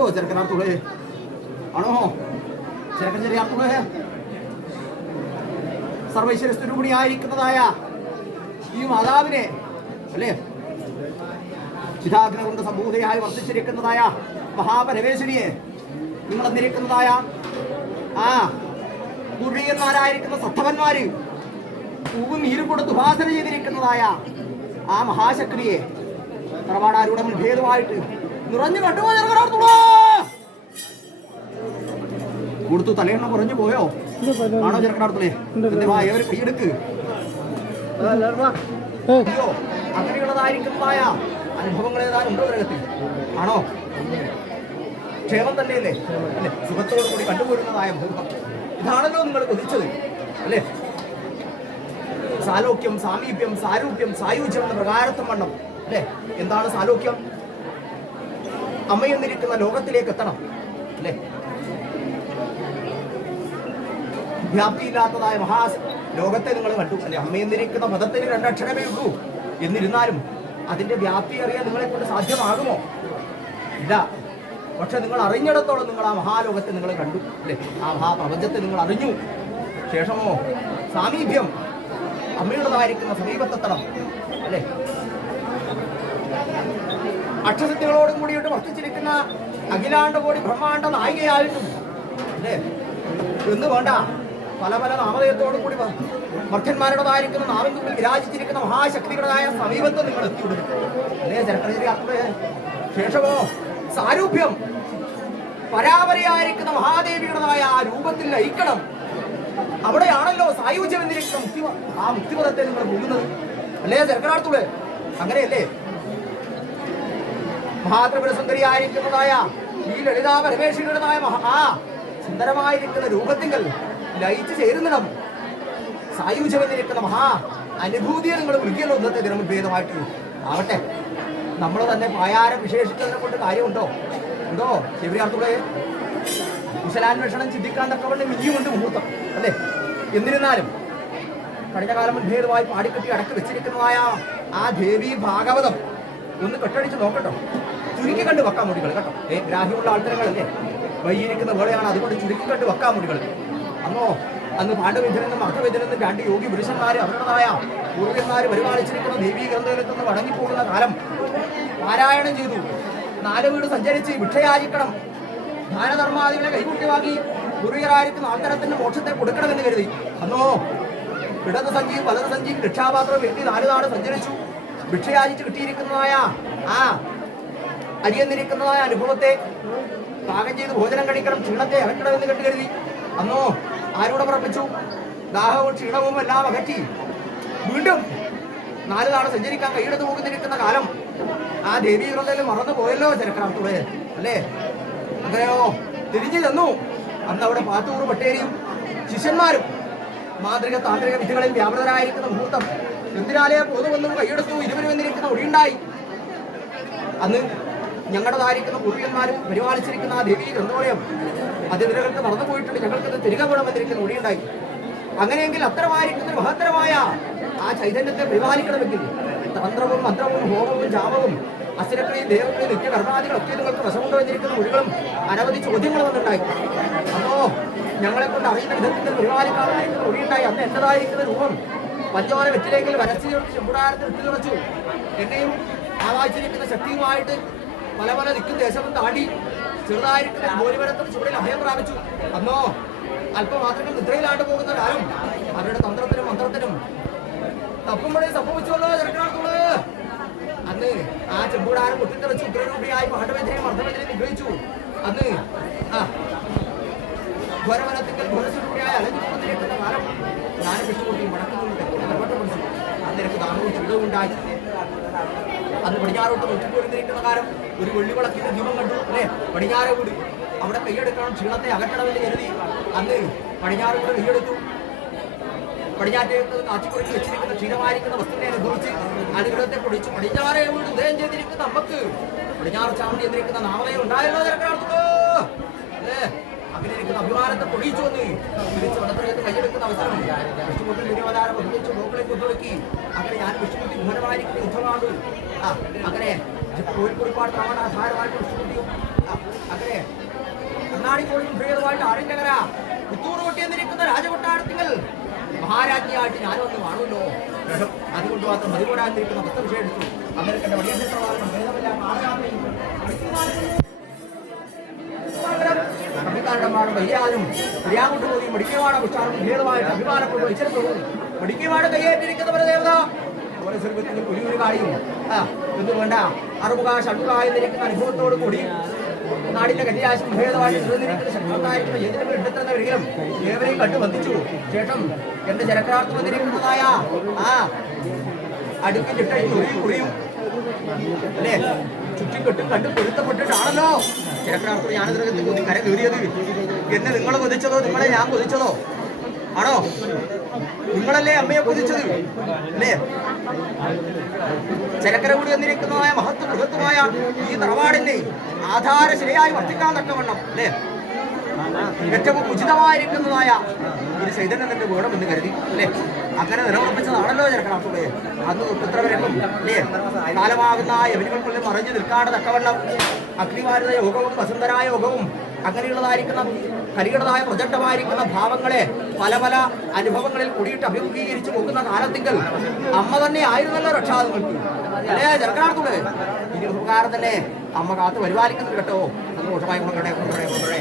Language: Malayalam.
അറിയോ ചെറുക്കനാർത്തുള്ളേ? ആണോ ചെറുക്കൻ ചെറിയാർത്തുള്ളേ? സർവൈശ്വര്യ സ്വരൂപിണിയായിരിക്കുന്നതായ ഈ മാതാവിനെ അല്ലേ, ചിതാഗ്നി കൊണ്ട് സംഭൂതയായി വർദ്ധിച്ചിരിക്കുന്നതായ മഹാപരമേശ്വരിയെ നിങ്ങൾ എന്നിരിക്കുന്നതായ ആ പൂർവീകന്മാരായിരിക്കുന്ന സത്തവന്മാര് പൂവും നീരും കൊടുത്ത് ഉപാസന ചെയ്തിരിക്കുന്നതായ ആ മഹാശക്തിയെ തറവാടാരുടെ ഭേദമായിട്ട് നിറഞ്ഞു കണ്ടുപോ കൊടുത്തു. തലയെണ്ണ കുറഞ്ഞു പോയോ? ആണോ ചെറുക്കനാർത്തുള്ളേ? ഏവര് കൈയെടുക്ക്. അയ്യോ, അങ്ങനെയുള്ളതായിരിക്കുന്നതായ അനുഭവങ്ങൾ ഏതാനും ഉണ്ടോ ഗ്രഹത്തിൽ? ആണോ? ക്ഷേമം തന്നെയല്ലേ അല്ലെ? സുഖത്തോടു കൂടി കണ്ടുപോരുന്നതായ മുഹൂർത്തം ഇതാണല്ലോ നിങ്ങൾ കൊതിച്ചത് അല്ലേ? സാലോക്യം, സാമീപ്യം, സാരൂപ്യം, സായുജ്യം എന്ന പ്രകാരത്വം വണ്ണം അല്ലേ? എന്താണ് സാലോക്യം? അമ്മയെന്നിരിക്കുന്ന ലോകത്തിലേക്ക് എത്തണം അല്ലേ? വ്യാപ്തിയില്ലാത്തതായ ലോകത്തെ നിങ്ങൾ കണ്ടു അല്ലെ? അമ്മയെന്നിരിക്കുന്ന പദത്തിന് രണ്ടക്ഷരമേ ഉള്ളൂ. എന്നിരുന്നാലും അതിന്റെ വ്യാപ്തി അറിയാൻ നിങ്ങളെ കൊണ്ട് സാധ്യമാകുമോ? ഇല്ല. പക്ഷെ നിങ്ങൾ അറിഞ്ഞിടത്തോളം നിങ്ങൾ ആ മഹാലോകത്തെ നിങ്ങൾ കണ്ടു അല്ലെ? ആ മഹാപ്രപഞ്ചത്തെ നിങ്ങൾ അറിഞ്ഞു. ശേഷമോ സാമീപ്യം, അമ്മയുടേതായിരിക്കുന്ന സമീപത്തെത്തണം അല്ലെ? അക്ഷസത്യങ്ങളോടും കൂടിയിട്ട് വർത്തിച്ചിരിക്കുന്ന അഖിലാണ്ട കോടി ബ്രഹ്മാണ്ട നായികയായിട്ടും അല്ലേ എന്ന് വേണ്ട പല പല നാമധേയത്തോടും കൂടി ഭക്തന്മാരുടേതായിരിക്കുന്ന നാവിൻ മുമ്പിൽ വിരാജിച്ചിരിക്കുന്ന മഹാശക്തികളുടേതായ സമീപത്ത് നിങ്ങൾ എത്തിവിടും അല്ലേ ചരിത്രചര്യാത്മക? ശേഷമോ സാരൂപ്യം, പരാപരയായിരിക്കുന്ന മഹാദേവിയുടേതായ ആ രൂപത്തിൽ ലയിക്കണം. അവിടെയാണല്ലോ സായുജ്യം എന്നിരിക്കുന്ന ആ മുക്തിപദത്തെ നിങ്ങൾ പോകുന്നത് അല്ലേ ചെറുക്കനാർത്തുള്ളേ? അങ്ങനെയല്ലേ മഹാത്രിപുര സുന്ദരിയായിരിക്കുന്നതായ ഈ ലളിതാ പരമേശ്വരിയുടേതായ സുന്ദരമായിരിക്കുന്ന രൂപത്തിങ്കൽ ലയിച്ചു ചേരുന്നിടം സായുജ്യം എന്നിരിക്കുന്ന മഹാ അനുഭൂതിയെ നിങ്ങൾ വിളിക്കല്ലോ. ഇന്നത്തെ ദിനം ഭേദമായിട്ട് ആവട്ടെ. നമ്മൾ തന്നെ പായാരം വിശേഷിച്ചതിനെ കൊണ്ട് കാര്യമുണ്ടോ? ഉണ്ടോ ശിവരാർത്തുള്ളേ? കുശലാന്വേഷണം ചിന്തിക്കാൻ തക്കവണ്ണം ഇനിയുമുണ്ട് മുഹൂർത്തം അല്ലേ? എന്നിരുന്നാലും കഴിഞ്ഞ കാലം ഭേദമായി പാടിക്കെട്ടി അടക്കി വെച്ചിരിക്കുന്നതായ ആ ദേവി ഭാഗവതം ഒന്ന് കെട്ടടിച്ച് നോക്കട്ടോ. ചുരുക്കി കണ്ട് വെക്കാൻ മുടികൾ കേട്ടോ. ഗ്രാഹ്യമുള്ള ആൾക്കാരങ്ങളല്ലേ? വൈകിരിക്കുന്ന വേളയാണ്, അതുകൊണ്ട് ചുരുക്കി കണ്ട് വെക്കാൻ മുടികൾ. അന്ന് പാണ്ഡവ്യജനെന്നും അർത്ഥവ്യജനെന്നും രണ്ട് യോഗി പുരുഷന്മാര് അവരുടേതായ പൂർവ്വന്മാര് പരിപാലിച്ചിരിക്കുന്ന ദേവീ ഗ്രന്ഥത്തിൽ നിന്ന് മടങ്ങിപ്പോകുന്ന കാലം പാരായണം ചെയ്തു. 4 വീട് സഞ്ചരിച്ച് ഭിക്ഷയാചിക്കണം, ദാനധർമാദികളെ കൈകൂട്ടി വാങ്ങി പൂർവികരായിരിക്കുന്ന ആൾത്തരത്തിന്റെ മോക്ഷത്തെ കൊടുക്കണമെന്ന് കരുതി ഇടത് സഞ്ചിയും വലത് സഞ്ചിയും രക്ഷാപാത്രം വെട്ടി 4 നാട് സഞ്ചരിച്ചു. ഭിക്ഷയാചിച്ച് കിട്ടിയിരിക്കുന്നതായ അരിയെന്നിരിക്കുന്നതായ അനുഭവത്തെ പാകം ചെയ്ത് ഭോജനം കഴിക്കണം, ക്ഷീണത്തെ അകറ്റണമെന്ന് കരുതി ആരോടെ പറപ്പിച്ചു? ദാഹവും ക്ഷീണവും എല്ലാം അകറ്റി വീണ്ടും 4 നാട് സഞ്ചരിക്കാൻ കൈയെടുത്ത് പോകുന്നിരിക്കുന്ന കാലം ആ ദേവീ ഗ്രന്ഥത്തിൽ മറന്നു പോയല്ലോ ചെറുക്കനാർത്തുള്ളേ അല്ലേ? അങ്ങനെയോ തിരിഞ്ഞു ചെന്നു. അന്ന് അവിടെ പാത്തൂർ പട്ടേരിയും ശിഷ്യന്മാരും മാന്ത്രിക താന്ത്രിക വിധികളിൽ വ്യാപൃതരായിരിക്കുന്ന മുഹൂർത്തം എന്തിനാലേ പോതുവെന്നും കൈയെടുത്തു ഇരുവരും എന്നിരിക്കുന്ന ഒഴിയുണ്ടായി. അന്ന് ഞങ്ങളുടേതായിരിക്കുന്ന പൂർവികന്മാരും പരിപാലിച്ചിരിക്കുന്ന ആ ദേവീ ഗ്രന്ഥോളയം അതിഥികൾക്ക് നടന്നു പോയിട്ടുണ്ട്, ഞങ്ങൾക്കത് തിരികെ വേണമെന്നിരിക്കുന്ന ഒഴിയുണ്ടായി. അങ്ങനെയെങ്കിൽ അത്തരമായിരിക്കുന്ന മഹത്തരമായ ആ ചൈതന്യത്തെ പരിപാലിക്കണമെങ്കിൽ തന്ത്രവും മന്ത്രവും ഹോമവും ജാമവും അസുരക്കളെയും ദേവങ്ങളെയും നിത്യകർമാദികളൊക്കെ നിങ്ങൾക്ക് വശമുണ്ടോ എന്നിരിക്കുന്ന മൊഴികളും അനവധി ചോദ്യങ്ങൾ വന്നിട്ടുണ്ടായി. ഞങ്ങളെ കൊണ്ട് അറിയുന്ന വിധത്തിൽ പരിപാലിക്കാനായിരിക്കുന്ന ഒഴിയുണ്ടായി. അന്ന് എന്റേതായിരിക്കുന്ന രൂപം പഞ്ചോല വെറ്റിലേക്കിൽ വരച്ചു ചേർത്ത് ചെമ്പുടാരത്തിൽ ഇട്ടു നിറച്ചു. എന്നെയും ആവാഹിച്ചിരിക്കുന്ന ശക്തിയുമായിട്ട് പല പല ദിക്കും ദേശവും താണ്ടി ചെറുതായിരിക്കുന്ന ജോലിപരത്തിന് ചുവടിൽ അഭയം പ്രാപിച്ചു. അല്പമാത്രങ്ങൾ നിദ്രയിലാണ്ട് പോകുന്ന കാലം അവരുടെ തന്ത്രത്തിനും മന്ത്രത്തിനും തപ്പുമ്പോഴേ സംഭവിച്ചുവല്ലോ ചെറുക്കനാർത്തുള്ളൂ. അന്ന് ആ ചെമ്പൂടാരം പൊട്ടിത്തെറിച്ച് ഉഗ്രരൂപിയായി പാണ്ഡവജനെയും അർദ്ധവജനെയും നിഗ്രഹിച്ചു. അന്ന് ഘോരവനത്തിങ്കൽ ഘോരസ്വരൂപിയായി അലഞ്ഞുകൊണ്ടിരിക്കുന്ന കാലം ഞാൻ വിഷ്ണുമൂർത്തിയും വടക്കുന്നുണ്ട് പഠിച്ചു. അന്ന് എനിക്ക് ദാഹവും ക്ഷീണവും ഉണ്ടായി. അന്ന് പടിഞ്ഞാറോട്ട് നോക്കിപ്പോരുന്നിരിക്കുന്ന കാലം ഒരു വെള്ളിവിളക്കിന്റെ ദീപം കണ്ടു അല്ലേ? പടിഞ്ഞാറെ വീട് അവിടെ കൈയെടുക്കണം, ക്ഷീണത്തെ അകറ്റണമെന്ന് കരുതി അന്ന് പടിഞ്ഞാറ് കൂടെ കൈയെടുത്തു. പടിഞ്ഞാറ്റേക്ക് കാച്ചിക്കുറിച്ച് വെച്ചിരിക്കുന്ന ക്ഷീണമായിരിക്കുന്ന വസ്തുവിനെ അനുഭവിച്ച് അനുഗ്രഹത്തെ പൊടിച്ചു. പടിഞ്ഞാറെ വീട് ഉദയം ചെയ്തിരിക്കുന്ന അമ്മക്ക് പടിഞ്ഞാറ് ചാമണി എന്നിരിക്കുന്ന നാമലയം ഉണ്ടായല്ലോ ചെറുക്കനാർത്തുള്ളൂ അല്ലേ? അങ്ങനെ ഇരിക്കുന്ന അഭിമാനത്തെ പൊടിച്ചു വന്ന് തിരിച്ച് വടത്തിലേക്ക് കൈയെടുക്കുന്ന അവസരം വിഷ്ണുമൂർത്തി തിരുവതാരം ഉപയോഗിച്ച് ഗോകുളെ കൊണ്ടുവക്കി. അങ്ങനെ ഞാൻ വിഷ്ണുമൂർത്തി മൂലമായിരിക്കുന്ന യുദ്ധമാണ്. അങ്ങനെ കോഴിക്കോടിപ്പാട് പ്രമാണാധാരമായിട്ട് വിഷ്ണുമൂർത്തിയും അങ്ങനെ കണ്ണാടിക്കോടും ഭേദമായിട്ട് ആറിൻ്റെകര പുത്തൂറ് കൊട്ടിയെന്നിരിക്കുന്ന രാജകൊട്ടാരത്തിങ്കൽ മഹാരാജ്ഞിയായിട്ട് ഞാനൊന്ന് കാണുമല്ലോ. അതുകൊണ്ട് മാത്രം മതിപോരാതിരിക്കുന്ന പുസ്തവിഷയം എടുത്തു. അങ്ങനെ കണ്ട വടിയന്ത്രവാദം ഭേദമില്ലാതെ വയ്യാനും വയ്യാങ്ങോട്ട് പോയി മടിക്കവാട ഉച്ചാറും ഭേദമായിട്ട് അഭിമാനപ്പെടുക ഇച്ചിരപ്പെടും. മടിക്കവാട് കയ്യേറ്റിരിക്കുന്നവരെ ദേവത ഒരു കാര്യം എന്ത് വേണ്ട അറുപക ഷഡുകായി നിൽക്കുന്ന അനുഭവത്തോടു കൂടി നാടിന്റെ കന്യാശം ഭേദമായിട്ട് നിലനിൽക്കുന്ന ശക്തമായിരിക്കുന്ന ഏതിനും എടുത്തുവരികയും ഏവരെയും കണ്ടു വന്ദിച്ചു. ശേഷം എന്റെ ചരക്കാർത്ത് വന്നിരിക്കുന്നതായ അടുക്കി ചിട്ടയും കുറിയും അല്ലേ ചുറ്റിക്കെട്ടും കണ്ടു പൊരുത്തപ്പെട്ടിട്ടാണല്ലോ ചരക്കാർത്ത് ജ്ഞാനദ്രകത്തിൽ കൂടി കര കയറിയത്. എന്നെ നിങ്ങൾ കൊതിച്ചതോ നിങ്ങളെ ഞാൻ കൊതിച്ചതോ ആണോ? നിങ്ങളല്ലേ അമ്മയെ കൊതിച്ചത് അല്ലേ? ചരക്കര കൂടി വന്നിരിക്കുന്നതായ മഹത്വ ബൃഹത്വമായ ഈ തറവാടിന്റെ ആധാരശിലയായി വർത്തിക്കാൻ തക്കവണ്ണം അല്ലേ ഏറ്റവും ഉചിതമായിരിക്കുന്നതായ ഒരു ചൈതന്യം തന്നെ വേണമെന്ന് കരുതി അല്ലേ? അങ്ങനെ നിലയുറപ്പിച്ചതാണല്ലോ ചരക്കണാത്തൂടെ. അന്ന് പുത്രവരക്കും അല്ലേ കാലമാകുന്ന യവനികൾക്കുള്ളിൽ മറിഞ്ഞു നിൽക്കാണ്ട് തക്കവണ്ണം അഗ്നിവാരിത യോഗവും വസുന്ധരായ യോഗവും അങ്ങനെയുള്ളതായിരിക്കുന്ന കരികടതായ പ്രചണ്ഡമായിരിക്കുന്ന ഭാവങ്ങളെ പല പല അനുഭവങ്ങളിൽ കൂടിയിട്ട് അഭിമുഖീകരിച്ചു പോകുന്ന കാലത്തിങ്കൽ അമ്മ തന്നെ ആയിരുന്നല്ലോ രക്ഷാദങ്ങൾക്ക് അല്ലേ ചെറുക്കാർത്തൂടെ. ഇനി ഉപകാരം തന്നെ അമ്മ കാത്ത് പരിപാലിക്കുന്നത് കേട്ടോ. സന്തോഷമായി കൊണ്ടേ